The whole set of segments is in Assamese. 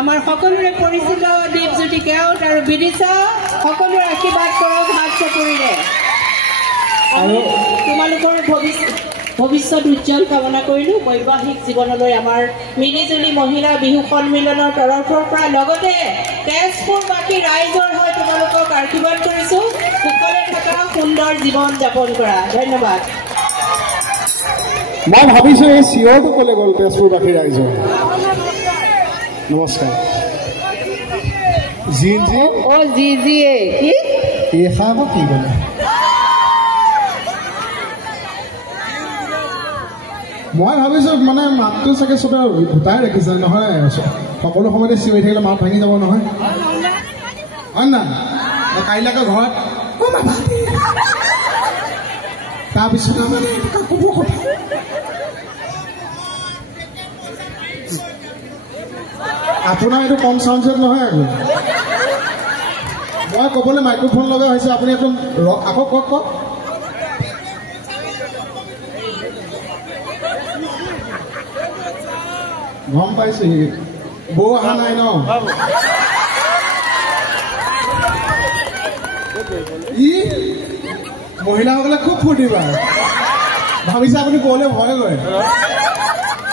আমাৰ সকলোৰে পৰিচিত দীপজ্যোতি কেওট আৰু বিদিশা সকলোৰে আশীৰ্বাদ কৰক হাত চাপৰিৰে আৰু তোমালোকৰ ভৱিষ্যত উজ্জ্বল কামনা কৰিলোঁ বৈবাহিক জীৱনলৈ আমাৰ মিলিজুলি মহিলা বিহু সন্মিলনৰ তৰফৰ পৰা লগতে তেজপুৰবাসী ৰাইজৰ হৈ তোমালোকক আশীৰ্বাদ কৰিছোঁ সুখৰে থকা সুন্দৰ জীৱন যাপন কৰা ধন্যবাদ মই ভাবিছোঁ এই চিঞৰটো ক'লে গ'ল তেজপুৰবাসী ৰাইজৰ নমস্কাৰ জি জি অ' জি জিয়ে কি এইষা আকৌ কি ক'লে মই ভাবিছোঁ মানে মাতটো চাগে চবে গোটাই ৰাখিছে নহয় সকলো সময়তে চিঞৰি থাকিলে মাত ভাঙি যাব নহয় হয় না কাইলৈকে ঘৰত তাৰপিছত মানে ক'ব কথা আপোনাৰ এইটো কম চাউণ্ড চেট নহয় আকৌ মই ক'বলৈ মাইক্ৰফোন লগা হৈছে আপুনি একদম আকৌ কওক গম পাইছে বৌ অহা নাই ন ই মহিলাসকলে খুব ফূৰ্তি পায় ভাবিছে আপুনি বৌলে ভয় কৰে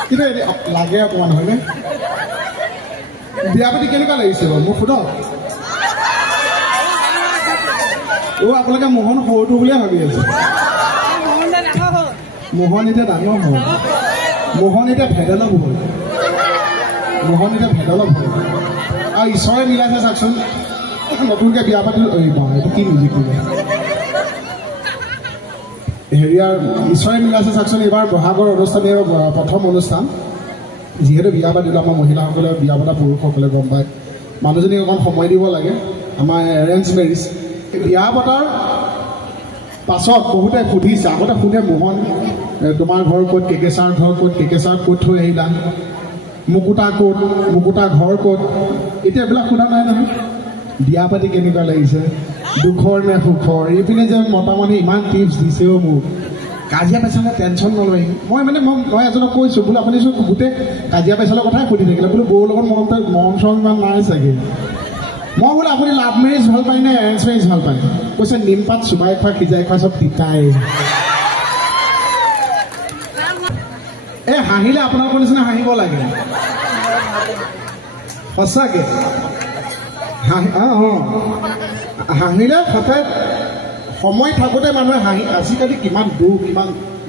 কিন্তু লাগে অকণমান হয়নে বিয়া পাতি কেনেকুৱা লাগিছে বাৰু মোক সোধক আপোনালোকে মোহন সৰুটো বুলিয়ে ভাবি আছে মোহন এতিয়া ডাঙৰ হ'ল মোহন এতিয়া ভেদালক হ'ল আৰু ঈশ্বৰে মিলাইছে চাওকচোন নতুনকৈ বিয়া পাতিলোঁ এইটো কি মিউজিক দিলে হেৰিয়াৰ ঈশ্বৰে মিলাইছে চাওকচোন এইবাৰ বহাগৰ অনুষ্ঠান প্ৰথম অনুষ্ঠান যিহেতু বিয়া পাতিলোঁ আমাৰ মহিলাসকলে বিয়া পতা পুৰুষসকলে গম পায় মানুহজনীক অকণ সময় দিব লাগে আমাৰ এৰেঞ্জ মেৰিজ বিয়া পতাৰ পাছত বহুতে সুধিছে আগতে সোধে মোহন তোমাৰ ঘৰ ক'ত কেকেচাৰ ঘৰ ক'ত কেকেচাৰ ক'ত থৈ আহিলা মুকুতা ক'ত মুকুতা ঘৰ ক'ত এতিয়া এইবিলাক সোধা নাই নহয় বিয়া পাতি কেনেকুৱা লাগিছে দুখৰ নে সুখৰ এইপিনে যে মতা মানুহে ইমান টিপছ দিছেও মোক কাজিয়া পেচালে টেনশ্যন নলয় মই এজনক কৈছোঁ বোলো আপুনি গোটেই কাজিয়া পেচালৰ কথাই সুধি থাকিলে বোলো বৌৰ লগত মৰম চৰম ইমান নাই চাগে মই বোলো আপুনি লাভ মেৰিজ ভাল পায় নে এৰেঞ্জ মেৰিজ ভাল পায় কৈছে নিমপাত চুবাই খোৱা সিজাই খোৱা চব তিতাই এই হাঁহিলে আপোনালোকৰ নিচিনা হাঁহিব লাগে সঁচাকে হাঁহিলে সঁচাই সময় থাকোঁতে মানুহে হাঁহি আজিকালি কিমান দুখ কিমান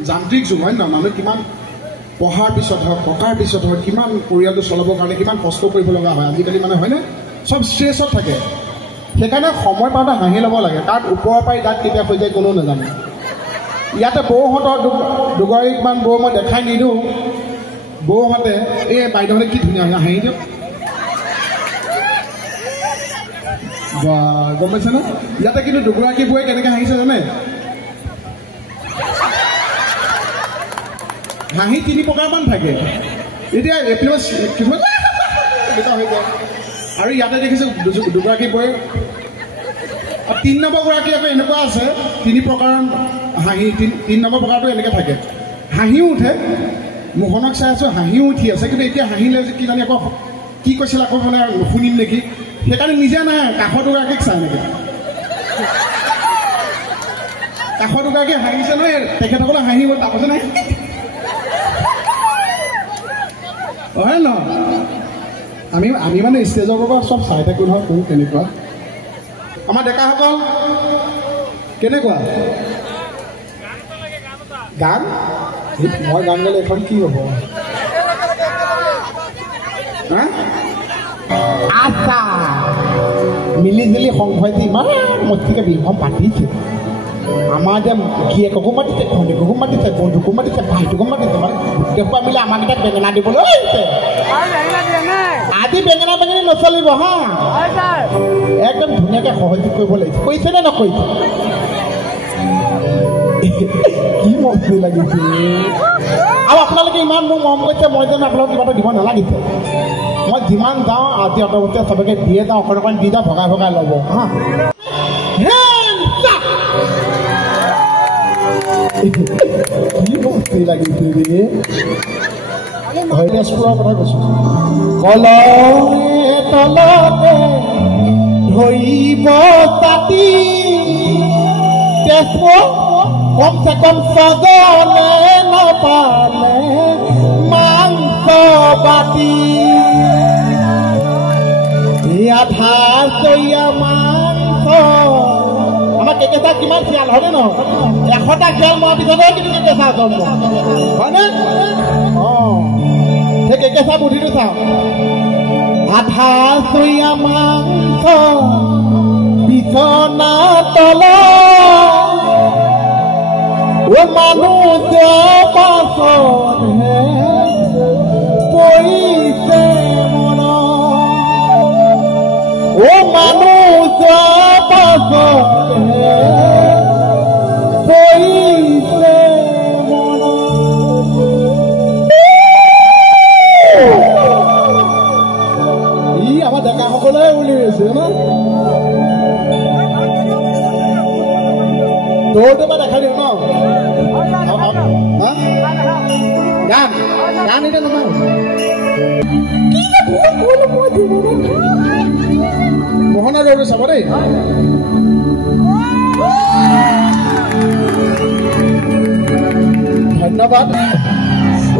যান্ত্ৰিক যুগ হয় নহয় মানুহে কিমান পঢ়াৰ পিছত হওক টকাৰ পিছত হওক কিমান পৰিয়ালটো চলাবৰ কাৰণে কিমান কষ্ট কৰিব লগা হয় আজিকালি মানে হয়নে চব ষ্ট্ৰেছত থাকে সেইকাৰণে সময় পাওঁতে হাঁহি ল'ব লাগে কাৰণ ওপৰৰ পৰাই দাঁত কেতিয়া হৈ যায় কোনেও নাজানে ইয়াতে বৌহঁতৰ দুগৰাকীমান বৌ মই দেখাই নিদিওঁ বৌহঁতে এই বাইদেউহঁতে কি ধুনীয়া হাঁহি দিয়ক গম পাইছে ন ইয়াতে কিন্তু দুগৰাকী বৌয়ে কেনেকৈ হাঁহিছে জানে হাঁহি 3 প্ৰকাৰমান থাকে এতিয়া এপিনে কিছুমান হৈ যায় আৰু ইয়াতে দেখিছোঁ দুগৰাকী বৌয়ে 3 নম্বৰ গৰাকী আকৌ এনেকুৱা আছে 3 প্ৰকাৰৰ হাঁহি 3 নম্বৰ প্ৰকাৰটো এনেকৈ থাকে হাঁহিও উঠে মোহনক চাই আছোঁ হাঁহিও উঠি আছে কিন্তু এতিয়া হাঁহিলে কি জানি আকৌ কি কৈছিল আকৌ মানে নুশুনিম নেকি সেইকাৰণে নিজে নাই কাষৰ দুগৰাকীক চাই নেকি কাষৰ দুগৰাকী হাঁহিছে নহয় তেখেতসকলে হাঁহিব তাৰপাছত নাই হয় ন আমি মানে ষ্টেজৰ পৰা চব চাই থাকোঁ নহয় কোন কেনেকুৱা আমাৰ ডেকাসকল কেনেকুৱা গান মই গান গালে এখন কি হ'ব আচ্ছা মিলি জুলি সংঘতে ইমান মস্তিকে বিলখন পাতিছে আমাৰ এতিয়া গিয়েককো মাতিছে ভণ্টিকো মাতিছে বন্ধুকো মাতিছে ভাইটোকো মাতিছে মানে গোটেইসোপা মিলি আমাক এতিয়া বেঙেনা দিবলৈ আহিছে আজি বেঙেনা নচলিব হা একদম ধুনীয়াকৈ সহযোগ কৰিব লাগিছে কৈছে নে নকৈছে কি মস্তি লাগিছে আৰু আপোনালোকে ইমান মোক মৰম কৰিছে মই যেন আপোনালোকক কিবা এটা দিব নালাগিছে মই যিমান যাওঁ আজি অতবতে চবকে দিয়ে যাওঁ অকণ দি যাওঁ ভগাই ভগাই ল'ব হা কি মস্তি লাগিছে ৰে তেজপুৰৰ কথা কৈছোঁ কলমে তলতে ধৰিব তাতি তেজপুৰ কমচে কম ছজনে নাপালে মাংস বাতি আধা চৈয়া মাংস আমাৰ কেকেচা কিমান খিয়াল হয়নে নহয় 100টা খিয়াল মৰাৰ পিছতে কিন্তু কেকেচা জন্ম হয়নে সেই কেকেচা বুদ্ধিটো চাওঁ আধা চৈয়া মাংস বিছনা তল ও মানুহ পাছতহে পৰিছে মন ও মানুহ পাছতহে পৰিছে মন ই আমাৰ ডেকাসকলে উলিয়াইছে ন দৌৰটো বা দেখা দিওঁ ন গান গান এতিয়া নহয় মোহনৰ দৌৰটো চাব দেই ধন্যবাদ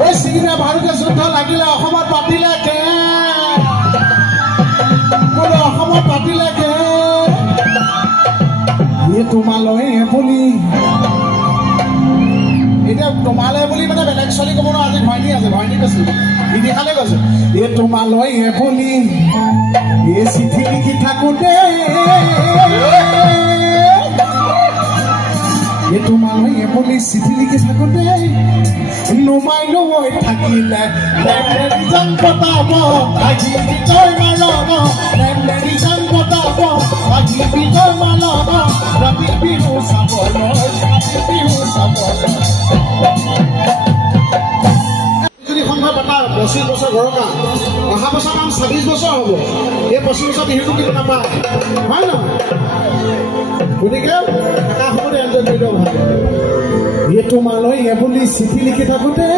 ঐ চিগিনা ভাৰতীয় যুদ্ধ লাগিলে অসমত পাতিলে বোলো অসমত পাতিলে তোমালৈ বুলি এতিয়া তোমালে বুলি মানে বেলেগ ছোৱালী ক'ব নোৱাৰো আজি ঘৈণী আছে ঘৈণী কৈছে বিদেশালে কৈছে এই তোমালৈ বুলি এই চিঠি লিখি থাকোঁতে এই তোমালৈ বুলি চিঠি লিখি থাকোঁতে নুমাই নৈ থাকিলে জন পতাব আজি বিজয় মালব জন পতাব আজি বিজয় মালব ৰাতি বিহু চাবলৈ যদি সংঘ পতা 25 বছৰ ঘৰকা অহা বছৰ মান 26 বছৰ হ'ব এই 25 বছৰ বিহুটো কিন্তু নাপায় হয় নহয় গতিকে থকা সময়তে এনজয় কৰি দিয়ক ভাল এই তোমালৈ বুলি চিঠি লিখি থাকোঁতে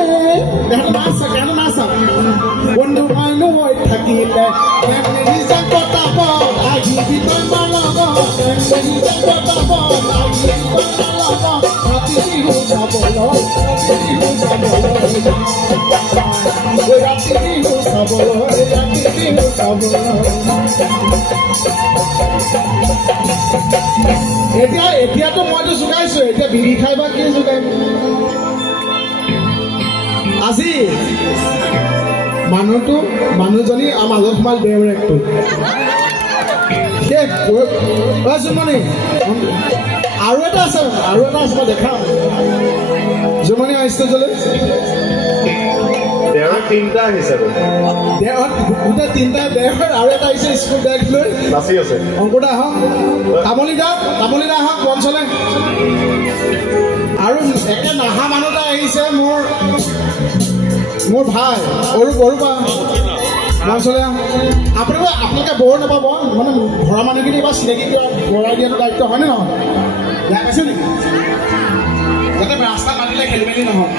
বন্ধু মই থাকিলে পতাব আজি বিজয় মালব পতাব আজি ৰাতি বিহু চাবলৈ এতিয়াতো মইতো জোগাইছো এতিয়া বিড়ি খাই বা কি জোগাই আজি মানুহজনী মাজত সোমাল দেউৰেকটো জুমনি আৰু এটা আছে মই দেখাম জুমনি ষ্টেজলৈ তিনিটা আহিছে গোটেই তিনিটা দেহৰ আৰু এটা আহিছে স্কুল বেগ লৈ নাচি আছে অংকুদা আহক তামলী দা আহক মঞ্চলে আৰু একে নাহা মানুহ এটা আহিছে মোৰ ভাই বৰুপা মঞ্চলে আপোনালোকে বৰ নাপাব মানে ঘৰৰ মানুহখিনি বা চিনাকি কৰাই দিয়াটো দায়িত্ব হয়নে নহয় বেয়া পাইছে নেকি যাতে ৰাস্তা পাতিলে খেলি মেলি নহয়